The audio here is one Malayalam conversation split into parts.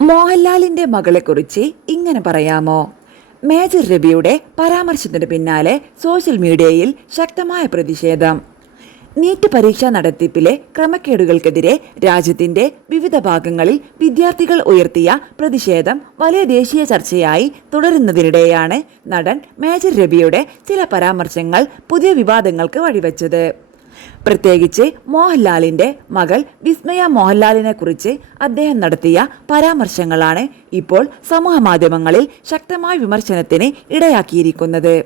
മോഹൻലാലിന്റെ മകളെക്കുറിച്ച് ഇങ്ങനെ പറയാമോ? മേജർ രവിയുടെ പരാമർശത്തിന് പിന്നാലെ സോഷ്യൽ മീഡിയയിൽ ശക്തമായ പ്രതിഷേധം. നീറ്റ് പരീക്ഷാ നടത്തിപ്പിലെ ക്രമക്കേടുകൾക്കെതിരെ രാജ്യത്തിന്റെ വിവിധ ഭാഗങ്ങളിൽ വിദ്യാർത്ഥികൾ ഉയർത്തിയ പ്രതിഷേധം വലിയ ദേശീയ ചർച്ചയായി തുടരുന്നതിനിടെയാണ് നടൻ മേജർ രവിയുടെ ചില പരാമർശങ്ങൾ പുതിയ വിവാദങ്ങൾക്ക് വഴിവെച്ചത്. പ്രത്യേകിച്ച് മോഹൻലാലിന്റെ മകൾ വിസ്മയ മോഹൻലാലിനെ കുറിച്ച് അദ്ദേഹം നടത്തിയ പരാമർശങ്ങളാണ് ഇപ്പോൾ സമൂഹമാധ്യമങ്ങളിൽ ശക്തമായ വിമർശനത്തിന് ഇടയാക്കിയിരിക്കുന്നത്.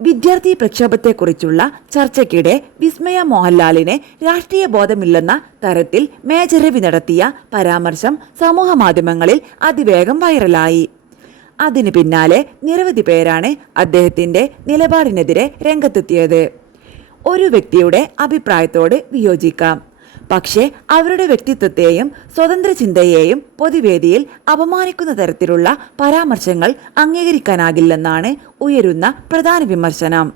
വിദ്യാർത്ഥി പ്രക്ഷോഭത്തെക്കുറിച്ചുള്ള ചർച്ചയ്ക്കിടെ വിസ്മയ മോഹൻലാലിന് രാഷ്ട്രീയ ബോധമില്ലെന്ന തരത്തിൽ മേജർ രവി നടത്തിയ പരാമർശം സമൂഹമാധ്യമങ്ങളിൽ അതിവേഗം വൈറലായി. അതിന് പിന്നാലെ നിരവധി പേരാണ് അദ്ദേഹത്തിന്റെ നിലപാടിനെതിരെ രംഗത്തെത്തിയത്. ഒരു വ്യക്തിയുടെ അഭിപ്രായത്തോട് വിയോജിക്കാം, പക്ഷേ അവരുടെ വ്യക്തിത്വത്തെയും സ്വതന്ത്ര ചിന്തയെയും പൊതുവേദിയിൽ അപമാനിക്കുന്ന തരത്തിലുള്ള പരാമർശങ്ങൾ അംഗീകരിക്കാനാകില്ലെന്നാണ് ഉയരുന്ന പ്രധാന വിമർശനം.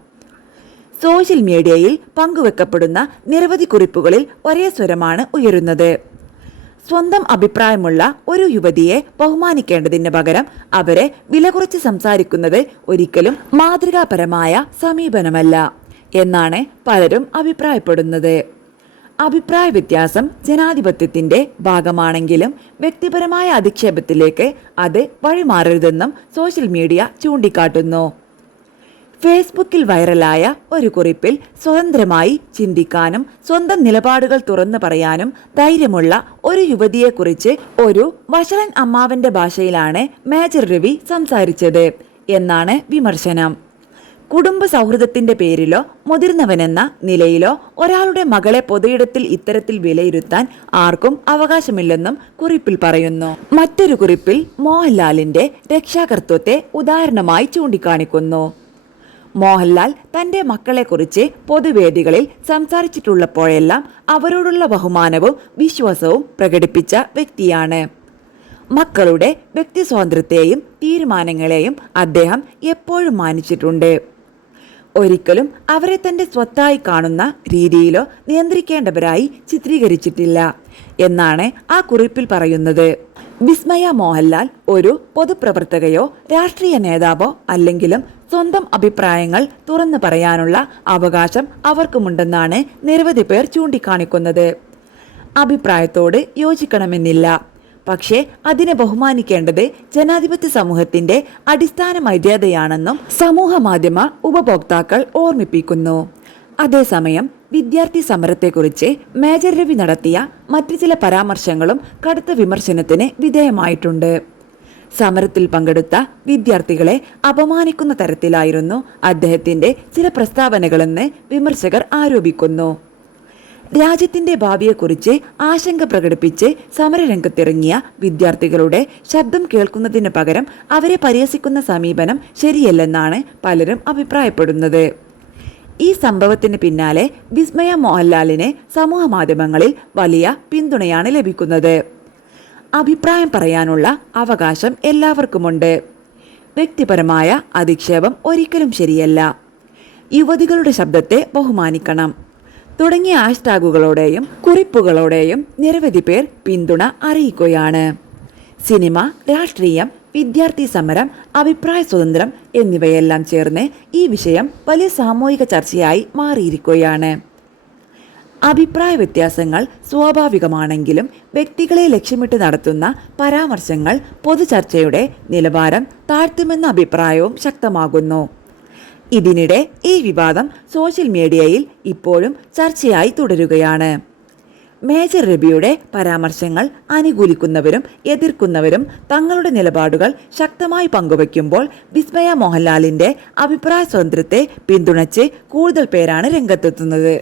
സോഷ്യൽ മീഡിയയിൽ പങ്കുവെക്കപ്പെടുന്ന നിരവധി കുറിപ്പുകളിൽ ഒരേ സ്വരമാണ് ഉയരുന്നത്. സ്വന്തം അഭിപ്രായമുള്ള ഒരു യുവതിയെ ബഹുമാനിക്കേണ്ടതിന് പകരം അവരെ വില കുറച്ച് സംസാരിക്കുന്നത് ഒരിക്കലും മാതൃകാപരമായ സമീപനമല്ല എന്നാണ് പലരും അഭിപ്രായപ്പെടുന്നത്. അഭിപ്രായ വ്യത്യാസം ജനാധിപത്യത്തിന്റെ ഭാഗമാണെങ്കിലും വ്യക്തിപരമായ അധിക്ഷേപത്തിലേക്ക് അത് വഴിമാറരുതെന്നും സോഷ്യൽ മീഡിയ ചൂണ്ടിക്കാട്ടുന്നു. ഫേസ്ബുക്കിൽ വൈറലായ ഒരു കുറിപ്പിൽ സ്വതന്ത്രമായി ചിന്തിക്കാനും സ്വന്തം നിലപാടുകൾ തുറന്നു പറയാനും ധൈര്യമുള്ള ഒരു യുവതിയെക്കുറിച്ച് ഒരു വഷളൻ അമ്മാവന്റെ ഭാഷയിലാണ് മേജർ രവി സംസാരിച്ചത് എന്നാണ് വിമർശനം. കുടുംബ സൗഹൃദത്തിന്റെ പേരിലോ മുതിർന്നവനെന്ന നിലയിലോ ഒരാളുടെ മകളെ പൊതുയിടത്തിൽ ഇത്തരത്തിൽ വിലയിരുത്താൻ ആർക്കും അവകാശമില്ലെന്നും കുറിപ്പിൽ പറയുന്നു. മറ്റൊരു കുറിപ്പിൽ മോഹൻലാലിന്റെ രക്ഷാകർതൃത്വത്തെ ഉദാഹരണമായി ചൂണ്ടിക്കാണിക്കുന്നു. മോഹൻലാൽ തന്റെ മക്കളെക്കുറിച്ച് പൊതുവേദികളിൽ സംസാരിച്ചിട്ടുള്ളപ്പോഴെല്ലാം അവരോടുള്ള ബഹുമാനവും വിശ്വാസവും പ്രകടിപ്പിച്ച വ്യക്തിയാണ്. മക്കളുടെ വ്യക്തി സ്വാതന്ത്ര്യത്തെയും തീരുമാനങ്ങളെയും അദ്ദേഹം എപ്പോഴും മാനിച്ചിട്ടുണ്ട്. ഒരിക്കലും അവരെ തന്റെ സ്വത്തായി കാണുന്ന രീതിയിലോ നിയന്ത്രിക്കേണ്ടവരായി ചിത്രീകരിച്ചിട്ടില്ല എന്നാണ് ആ കുറിപ്പിൽ പറയുന്നത്. വിസ്മയ മോഹൻലാൽ ഒരു പൊതുപ്രവർത്തകയോ രാഷ്ട്രീയ നേതാവോ അല്ലെങ്കിലും സ്വന്തം അഭിപ്രായങ്ങൾ തുറന്നു പറയാനുള്ള അവകാശം അവർക്കുമുണ്ടെന്നാണ് നിരവധി പേർ ചൂണ്ടിക്കാണിക്കുന്നത്. അഭിപ്രായത്തോട് യോജിക്കണമെന്നില്ല, പക്ഷേ അതിനെ ബഹുമാനിക്കേണ്ടത് ജനാധിപത്യ സമൂഹത്തിന്റെ അടിസ്ഥാന മര്യാദയാണെന്നും സമൂഹ മാധ്യമ ഉപഭോക്താക്കൾ ഓർമ്മിപ്പിക്കുന്നു. അതേസമയം വിദ്യാർത്ഥി സമരത്തെക്കുറിച്ച് മേജർ രവി നടത്തിയ മറ്റു ചില പരാമർശങ്ങളും കടുത്ത വിമർശനത്തിന് വിധേയമായിട്ടുണ്ട്. സമരത്തിൽ പങ്കെടുത്ത വിദ്യാർത്ഥികളെ അപമാനിക്കുന്ന തരത്തിലായിരുന്നു അദ്ദേഹത്തിന്റെ ചില പ്രസ്താവനകളെന്ന് വിമർശകർ ആരോപിക്കുന്നു. രാജ്യത്തിന്റെ ഭാവിയെക്കുറിച്ച് ആശങ്ക പ്രകടിപ്പിച്ച് സമരരംഗത്തിറങ്ങിയ വിദ്യാർത്ഥികളുടെ ശബ്ദം കേൾക്കുന്നതിന് പകരം അവരെ പരിഹസിക്കുന്ന സമീപനം ശരിയല്ലെന്നാണ് പലരും അഭിപ്രായപ്പെടുന്നത്. ഈ സംഭവത്തിന് പിന്നാലെ വിസ്മയ മോഹൻലാലിന് സമൂഹ മാധ്യമങ്ങളിൽ വലിയ പിന്തുണയാണ് ലഭിക്കുന്നത്. അഭിപ്രായം പറയാനുള്ള അവകാശം എല്ലാവർക്കുമുണ്ട്. വ്യക്തിപരമായ അധിക്ഷേപം ഒരിക്കലും ശരിയല്ല. യുവതികളുടെ ശബ്ദത്തെ ബഹുമാനിക്കണം തുടങ്ങിയ ഹാഷ്ടാഗുകളോടെയും കുറിപ്പുകളോടെയും നിരവധി പേർ പിന്തുണ അറിയിക്കുകയാണ്. സിനിമ, രാഷ്ട്രീയം, വിദ്യാർത്ഥി സമരം, അഭിപ്രായ സ്വാതന്ത്ര്യം എന്നിവയെല്ലാം ചേർന്ന് ഈ വിഷയം വലിയ സാമൂഹിക ചർച്ചയായി മാറിയിരിക്കുകയാണ്. അഭിപ്രായ വ്യത്യാസങ്ങൾ സ്വാഭാവികമാണെങ്കിലും വ്യക്തികളെ ലക്ഷ്യമിട്ട് നടത്തുന്ന പരാമർശങ്ങൾ പൊതുചർച്ചയുടെ നിലവാരം താഴ്ത്തുമെന്ന അഭിപ്രായവും ശക്തമാകുന്നു. ഇതിനിടെ ഈ വിവാദം സോഷ്യൽ മീഡിയയിൽ ഇപ്പോഴും ചർച്ചയായി തുടരുകയാണ്. മേജർ രവിയുടെ പരാമർശങ്ങൾ അനുകൂലിക്കുന്നവരും എതിർക്കുന്നവരും തങ്ങളുടെ നിലപാടുകൾ ശക്തമായി പങ്കുവയ്ക്കുമ്പോൾ വിസ്മയ മോഹൻലാലിന്റെ അഭിപ്രായ സ്വാതന്ത്ര്യത്തെ പിന്തുണച്ച് കൂടുതൽ പേരാണ് രംഗത്തെത്തുന്നത്.